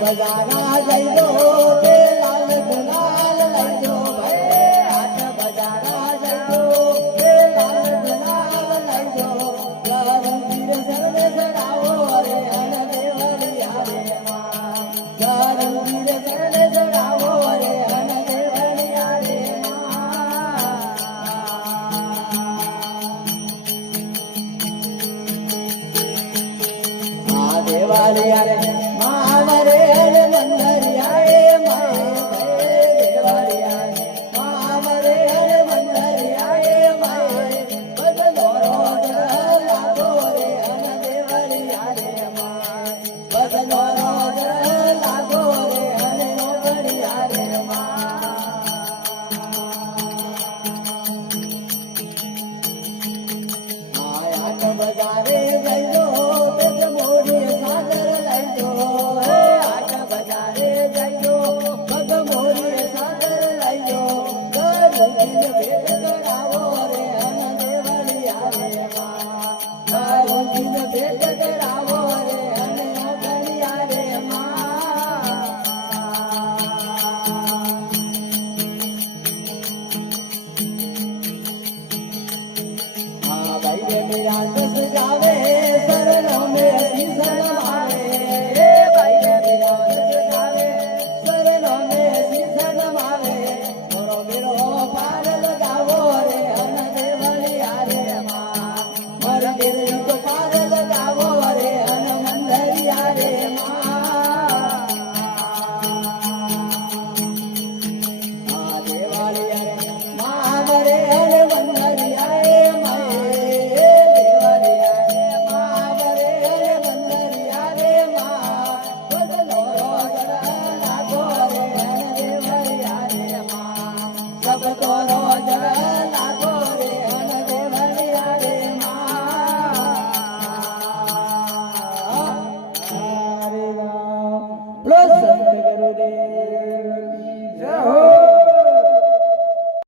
બજારા જઈજો તે લાલ ગુલાલ લઈજો ભાઈ હાથ બજારા જઈજો તે લાલ ગુલાલ લઈજો ગરંગીર સરને સડાવો રે અન દેવલિયા રે માં ગરંગીર સરને સડાવો રે અન દેવલિયા રે માં દેવલિયા રે બજારે જઈજો તે મોડી સાગર લઈજો આટ બજારે જઈજો પગ મોડી સાગર લઈજો ગરંગીર ભેટ કરાવો રે અન દેવલિયા રે માં ગરંગીર ભેટ કરાવો રે અન દેવલિયા રે માં ભાઈ મેરા દસ જાવે શરણો મે અસી શરમાવે ભાઈ મેરા દસ જાવે શરણો મે અસી શરમાવે મોરો મેરો પાર લગાવો રે અન દેવલિયા રે માં મર ગિર તો પાર લગાવો રે અન મંદરિયા રે